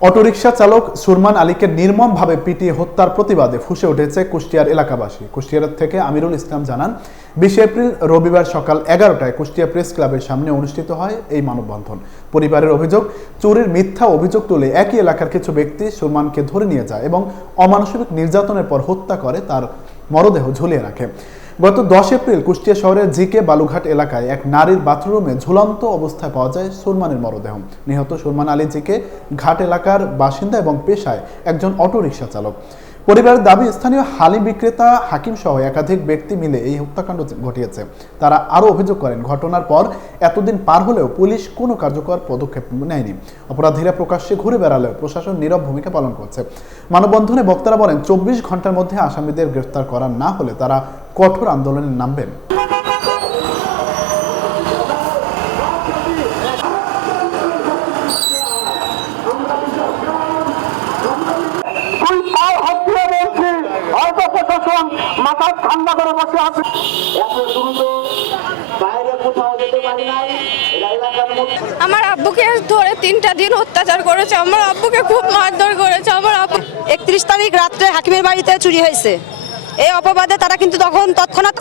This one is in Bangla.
অটোরিকশা চালক সুরমান আলীকে নির্মমভাবে পিটিয়ে হত্যার প্রতিবাদে ফুসে উঠেছে কুষ্টিয়ার এলাকাবাসী। কুষ্টিয়ার থেকে আমিরুল ইসলাম জানান, বিশে এপ্রিল রবিবার সকাল এগারোটায় কুষ্টিয়া প্রেস ক্লাবের সামনে অনুষ্ঠিত হয় এই মানববন্ধন। পরিবারের অভিযোগ, চুরির মিথ্যা অভিযোগ তুলে একই এলাকার কিছু ব্যক্তি সুরমানকে ধরে নিয়ে যায় এবং অমানসিক নির্যাতনের পর হত্যা করে তার মরদেহ ঝুলিয়ে রাখে। গত দশ এপ্রিল কুষ্টিয়া শহরের জিকে বালুঘাট এলাকায় এক নারীর বাথরুমে ঝুলন্ত অবস্থায় পাওয়া যায় সুরমানের মরদেহ। নিহত সুরমান আলী জিকে ঘাট এলাকার বাসিন্দা এবং পেশায় একজন অটোরিকশা চালক। পরিবারের দাবি, স্থানীয় হালি বিক্রেতা হাকিম সহ একাধিক ব্যক্তি মিলে এই হত্যাকাণ্ড ঘটিয়েছে। তারা আরও অভিযোগ করেন, ঘটনার পর এতদিন পার হলেও পুলিশ কোনো কার্যকর পদক্ষেপ নেয়নি। অপরাধীরা প্রকাশ্যে ঘুরে বেড়ালেও প্রশাসন নীরব ভূমিকা পালন করছে। মানববন্ধনে বক্তারা বলেন, চব্বিশ ঘণ্টার মধ্যে আসামিদের গ্রেফতার করা না হলে তারা কঠোর আন্দোলনে নামবেন। প্রশাসন মাথা ঠান্ডা করে বসে আছে। আমার আব্বুকে ধরে তিনটা দিন অত্যাচার করেছে। আমার আব্বুকে খুব মারধর করেছে। আমার আব্বু একত্রিশ তারিখ রাত্রে হাকিমের বাড়িতে চুরি হয়েছে। এই অপবাদে তারা কিন্তু তখন তৎক্ষণাৎ